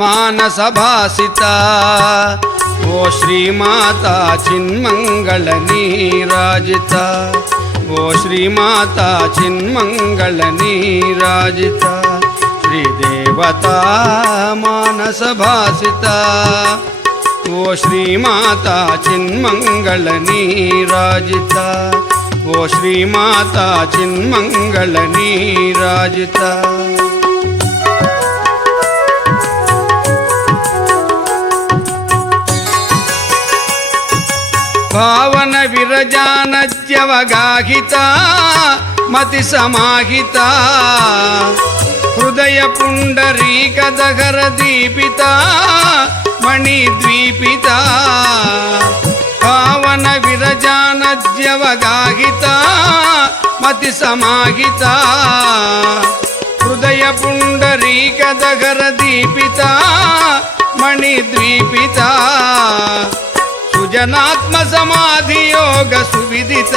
ಮಾನಸ ಭಾಸಿತ ಓ ಶ್ರೀಮಾತಾ ಚಿನ್ಮಂಗಳ ನೀರಾಜಿತ ಓ ಶ್ರೀಮಾತಾ ಚಿನ್ಮಂಗಳ ನೀರಾಜಿತ ಶ್ರೀದೇವತಾ ಮಾನಸ ಭಾಸಿತ ಓ ಶ್ರೀಮಾತಾ ಚಿನ್ಮಂಗಳ ನೀರಾಜಿತ ಓ ಶ್ರೀಮಾತಾ ಚಿನ್ಮಂಗಳ ನೀರಾಜಿತ ಭಾವನ ವಿರಜಾನಜ್ಯವಗಾಹಿತ ಮತಿ ಸಮಾಹಿತ ಹೃದಯ ಪುಂಡರೀಕದಗರ ದೀಪಿತ ಮಣಿದ್ವೀಪಿತ ಭಾವನ ವಿರಜಾನಜ್ಯವಗಾಹಿತ ಮತಿ ಸಮಾಹಿತ ಹೃದಯ ಪುಂಡರೀಕದಗರ ದೀಪಿತ ಮಣಿದ್ವೀಪಿತ ಸುಜನಾತ್ಮ ಸಮಾಧಿ ಯೋಗ ಸುವಿದಿತ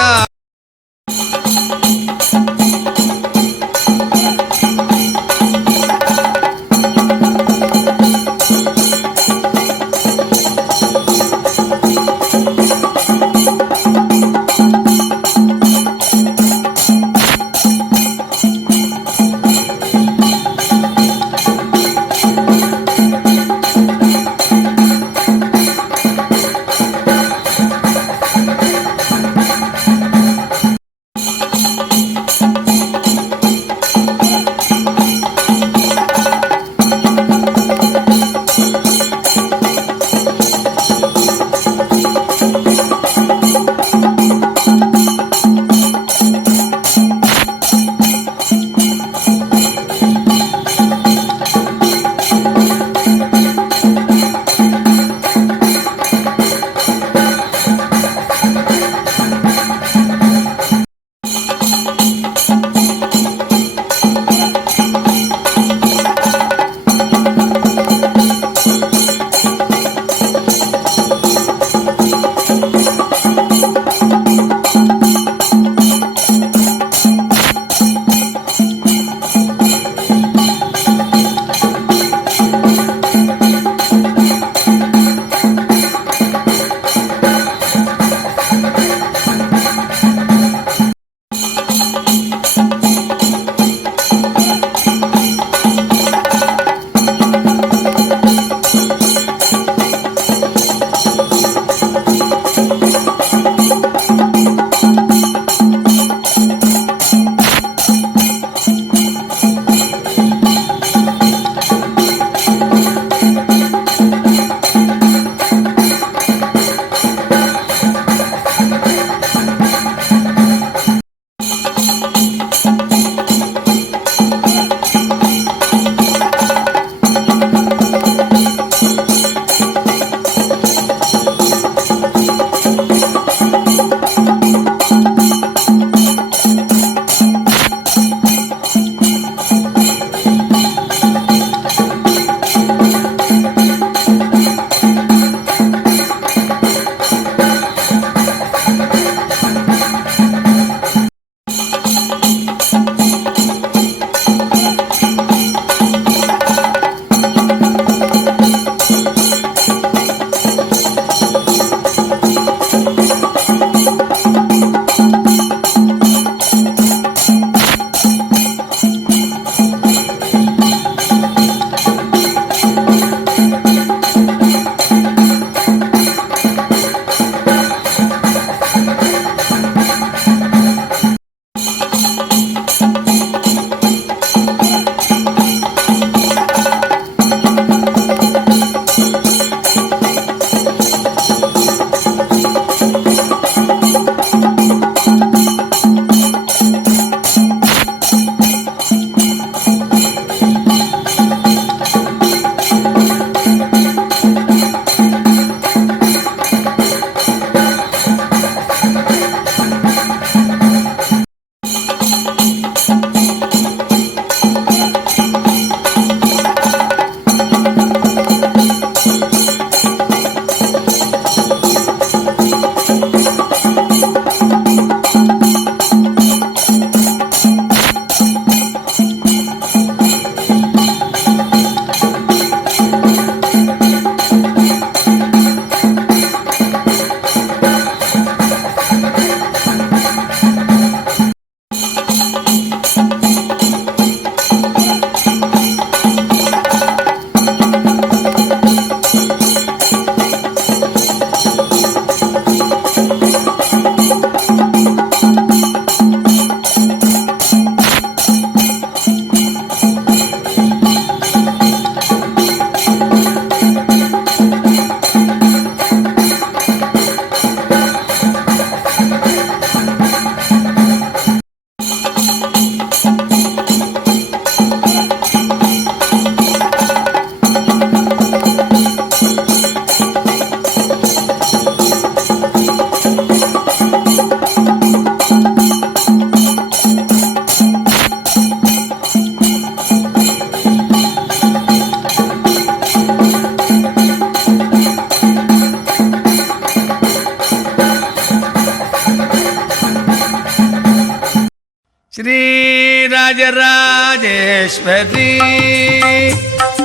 శ్రీరాజరాజేశ్వరి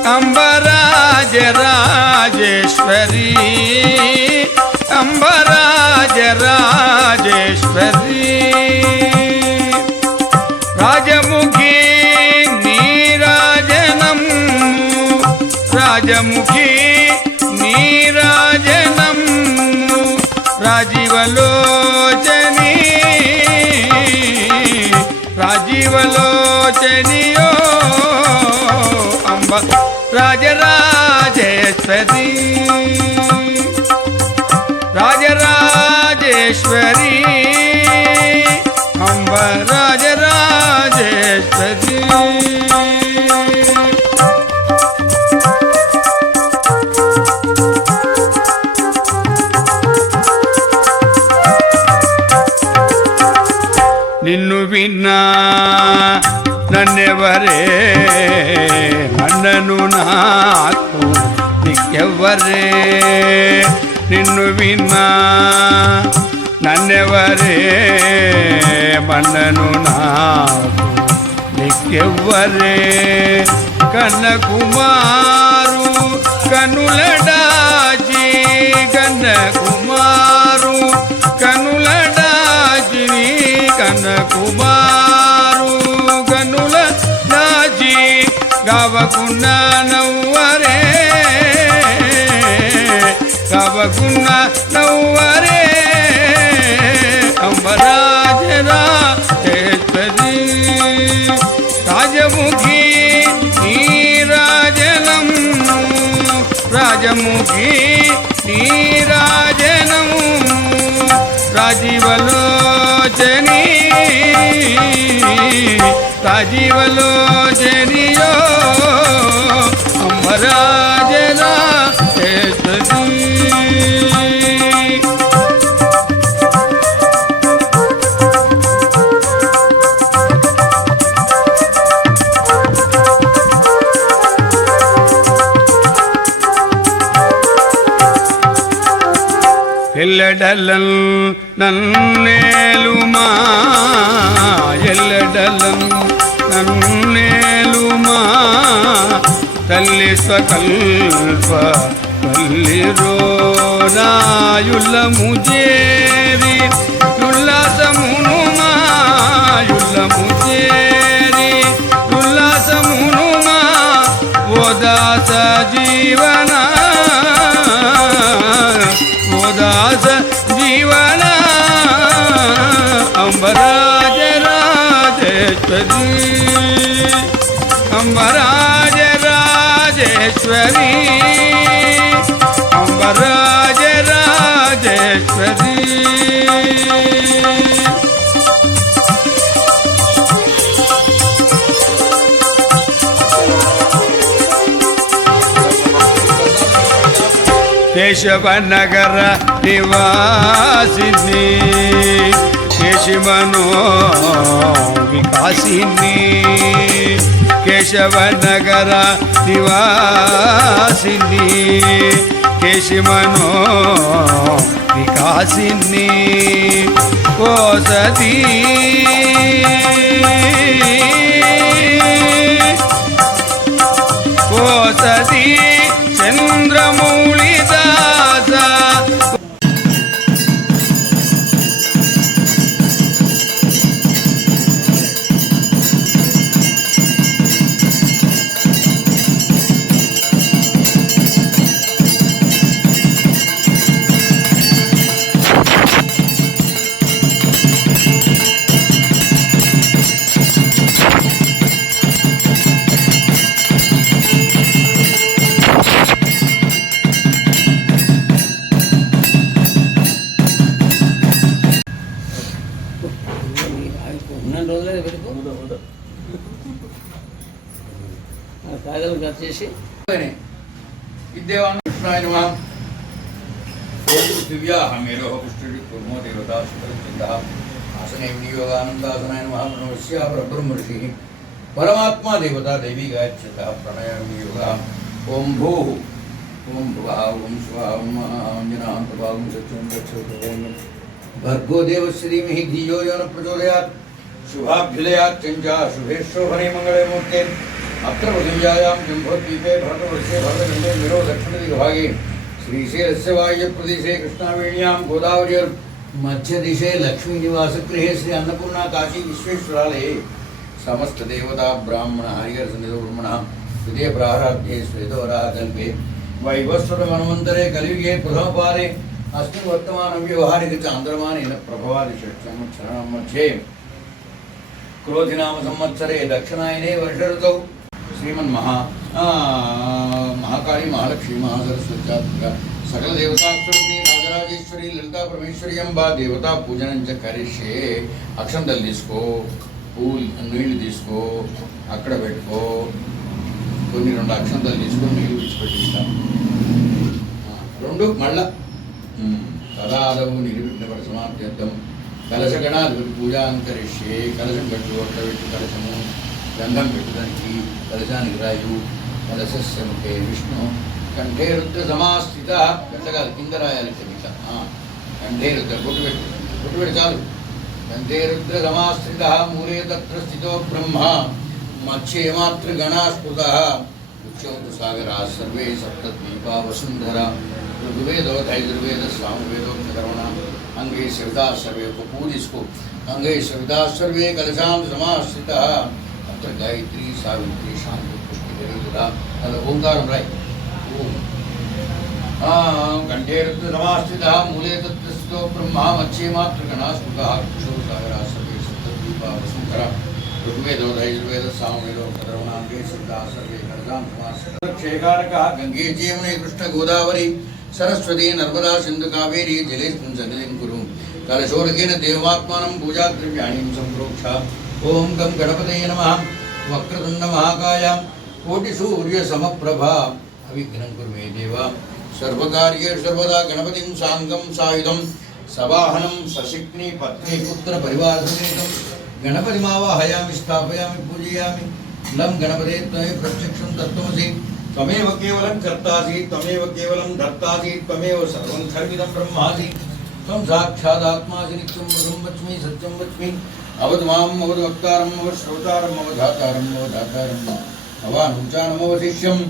అంబరాజరాజేశ్వరి అంబరాజరాజేశ్వరి రాజముఖి నీరాజనం రాజముఖి నీరాజనం రాజీవలోచని రాజీవలోచనియో అంబ రాజరాజేశ్వరి రాజరాజేశ్వరి అంబ రాజరాజేశ్వరి నిన్ను విన్నా నన్నెవరే మన్నను నాకు నీకెవ్వరే నిన్ను విన్నా నన్నెవరే మన్నను నాకు నీకెవ్వరే కన్నకుమారు కనులడాచి కన్నకుమారు కనులడాచిని కన్నకుమారు కనుల దాచి గావకున్న నవ్వరే గావకున్న నవ్వరే అంబరాజరాజేశ్వరి రాజముఖి నీరాజనం రాజముఖి నీరాజనము రాజీవలోచని రాజీవలోచనియో అంబరాజరాజేశ్వరి ఎల్లడలం నన్నేలుమా ఎల్లడలం నన్నేలుమా తల్లి స్వకల్ప తల్లిరో నాయుల్లము చేరి ఉల్లాసమునుమా యుల్లము చేరి ఉల్లాసమునుమా ఓదాస జీవన దాస జీవన అంబరాజరాజేశ్వరి అంబరాజరాజేశ్వరి అంబరాజరాజేశ్వరి కేశవనగర నివాసిని కేశవనో వికాసిని కేశవనగర నివాసిని కేశవనో వికాసిని ఓ సతీ ఓ సతీ చంద్రమౌళి దాస కాగలు కట్ చేసి విద్యావాన్ కృష్ణాయ నమః ఓం దివ్యాః మేరో పుష్టి కుర్మో దేవతా సుప్రసిద్ధః ఆసనే వినియోగానందాసనాయ నమః ప్రణవస్య పరబ్రహ్మ ఋషి పరమాత్మా దేవతా దైవీ గాయత్రితః ప్రణయ వినియోగ ఓం భూః ఓం భువః ఓం స్వాహ ఓం అంజనాః ప్రభావం సత్యం దక్షోం భర్గో దేవశ్రీ ధియో యో న ప్రచోదయాత్ शुभाभ्युदयात्यञ्च शुभेश्वरे मङ्गले मूर्ते अत्र पृथिव्यायां जम्बोद्वीपे भरतवर्षे भरतखण्डे मिरो दक्षिणदिग्भागे श्रीशैलस्य वायव्यप्रदेशे कृष्णावेण्यां गोदावर्योर्मध्यदिशे लक्ष्मीनिवासगृहे श्री अन्नपूर्णा काशी विश्वेश्वरालये समस्तदेवता ब्राह्मण हरिहरसन्निधौ ब्रह्मणः द्वितीय प्राराध्ये श्वेतवराहकल्पे वैवस्वतमन्वन्तरे कलियुगे प्रथमपादे अस्मिन् वर्तमानव्यवहारिक चान्द्रमानेन प्रभवादिषट्संवत्सराणां मध्ये क्रोधिनाम संवत्सरे दक्षिणायने वर्षऋतौ महाकाली महालक्ष्मी महासरस्वत्यात्मिका सकल देवतास्वरूपिणी राजराजेश्वरी ललिता परमेश्वरी अंबा देवता पूजनं च करिष्ये అక్షంతలు తీసుకో పూలు నీళ్లు తీసుకో అక్కడ పెట్టుకో కొన్ని రెండు అక్షంతలు తీసుకొని నీళ్లు విడిచిపెట్టిస్తాం రెండు మళ్ళా తదాదవు నిర్విఘ్న సమాప్త్యర్థం కలశగణాధిపతి పూజాంకరిష్యే కలశం పెట్టు అక్కడ పెట్టి కలశము గంధం పెట్టుదానికి కలశానికి రాయు కలశస్య ముఖే విష్ణు కంఠే రుద్ర సమాస్థిత గంటగాలి కింద రాయాలి కవిత కంఠే రుద్ర బొట్టు పెట్టి చాలు కంఠే రుద్ర సమాస్థిత మూలే తత్ర స్థితో బ్రహ్మ మధ్యే మాతృ గణాస్పృత ఉచ్యౌతు సాగరా సర్వే సప్తద్వీపా వసుంధర ऋग्वेदो धैर्वेद सामवेदो कर्मण अंगे सविता सर्वे को पूजिसको अंगे सविता सर्वे कलशां समाश्रितः अत्र गायत्री सावित्री शांति पुष्टि करेगा तद ओंकारं राय ओम कंठे रुद्र समाश्रितः मूले तत्र स्थितो ब्रह्मा मध्ये मात्र गणास्पृतः कुशो सागरा सर्वे सप्तद्वीपा वसुंधरा ऋग्वेदो धैर्वेद सामवेदो कर्मण अंगे सविता सर्वे कलशां समाश्रितः क्षेकारकः गंगे जयमुने कृष्ण गोदावरी सरस्वती नर्मदा सिंधु कावेरी जलेस्मिन् सन्निधिं कुरु कलशोरकेन देवात्मानं पूजाद्रव्याणि सम्प्रोक्ष ओम गं गणपतये नमः वक्रतुण्ड महाकाय कोटिसूर्यसमप्रभा अविघ्नं कुरु मे देव सर्वकार्येषु सर्वदा गणपतिं साङ्गं सायुधं सवाहनं सशिक्नी पत्नी पुत्र परिवारसमेतं गणपतिमावाहयामि स्थापयामि पूजयामि लं गणपते त्वमेव प्रत्यक्षं तत्त्वमसि त्वमेव केवलं कर्तासि त्वमेव केवलं धर्तासि त्वमेव सर्वं खर्विदं ब्रह्मासि त्वं साक्षादात्मासि नित्यं वदं वच्मि सत्यं वच्मि अवतु माम् अवतु वक्तारम् अवतु श्रोतारम् अवधातारम् अवधातारम् अवानुचानमवशिष्यम्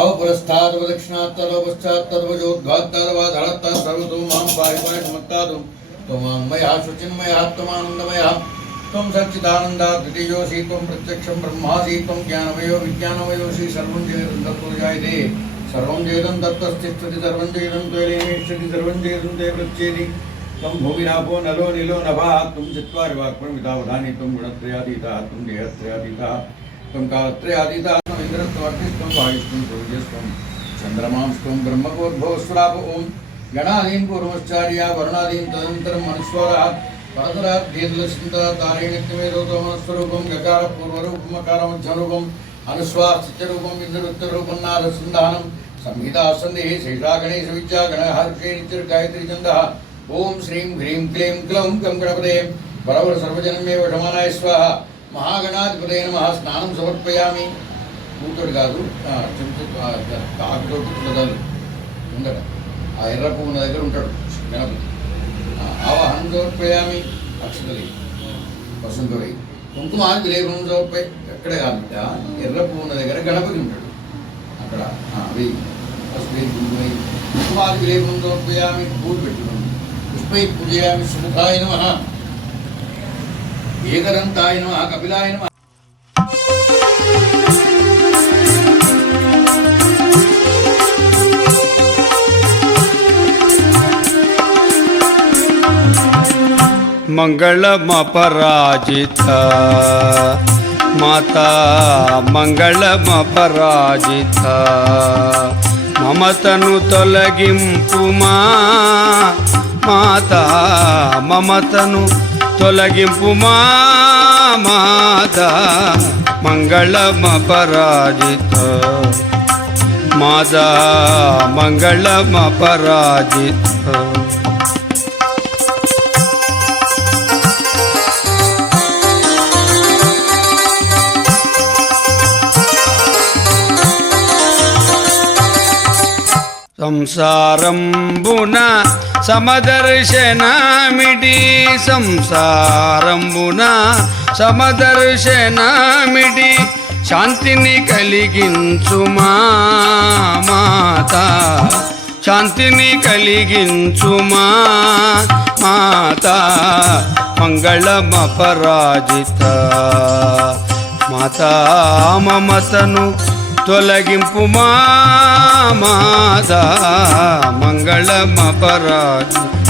अवपुरस्तात् अवदक्षिणात् तदवपश्चात् तदवजोद्घात् तदवाधरात् सर्वतो मां पाहि पाहि समत्तात् त्वमाङ्मयः शुचिन्मयः त्वमानन्दमयः त्वं सच्चिदानन्दात् द्वितीयोऽसि त्वं प्रत्यक्षं ब्रह्मासि त्वं ज्ञानमयो विज्ञानमयोऽसि सर्वं जयतं तत्त्वो जायते सर्वं जयतं तत्त्वस्तिष्ठति सर्वं जयतं त्वयेनेष्यति सर्वं जयतं ते प्रत्येति त्वं भूमिनापो नलो निलो नभः त्वं चत्वारि वाक्परमितावधानि त्वं गुणत्रयातीतः त्वं देहत्रयातीतः त्वं कालत्रयातीतः त्वम् इन्द्रत्ववर्तिस्त्वं वायुस्त्वं सूर्यस्त्वं चन्द्रमांस्त्वं ब्रह्मकोद्भवस्वराप ॐ गणादीन् पूर्वश्चार्या वर्णादीन् तदनन्तरं मनुस्वरः तारेण्यमेदोतमस्वरूपं गकार पूर्वरूपमकारमध्यरूपम् अनुस्वास्थित्यरूपं बिन्दुरुत्तररूपं नादसन्धानं संहिता सन्देहे शेषा गणेश विद्या गणहर्षे नित्यर्गायत्री छन्दः ओम श्रीं ह्रीं क्लीं क्लौं गं गणपते बरवर सर्वजनमे वशमानाय स्वाहा महागणाधिपतये नमः स्नानं समर्पयामि मूतोడు కాదు తాకుతోటి కుదలు ఉండట ఆ ఎర్ర పువ్వున దగ్గర ఉంటాడు గణపతి आवाहन समर्पयामि अक्षतले वसुंधरे కుంకుమాది విలేపనం సమర్పై ఎక్కడ కాదు ఎర్ర పువ్వున దగ్గర గణపతి ఉంటాడు అక్కడ అవి అస్మై కుంకుమాది విలేపనం సమర్పయామి పూలు పెట్టుకోండి పుష్పై పూజయామి సుముఖాయ నమః ఏకదంతాయ నమః కపిలాయ నమః మంగళమపరాజిత మాతా మంగళమపరాజిత మమతను తొలగింపుమా మాతా మమతను తొలగింపుమా మాతా మంగళమపరాజిత మాతా మంగళమపరాజిత సంసారంబున సమదర్శనమిడి సంసారంబున సమదర్శనమిడి శాంతిని కలిగించుమా మాత శాంతిని కలిగించుమా మాత మంగళమపరాజిత మాతా మమతను తొలగింపుమా మాత మంగళమపరాజిత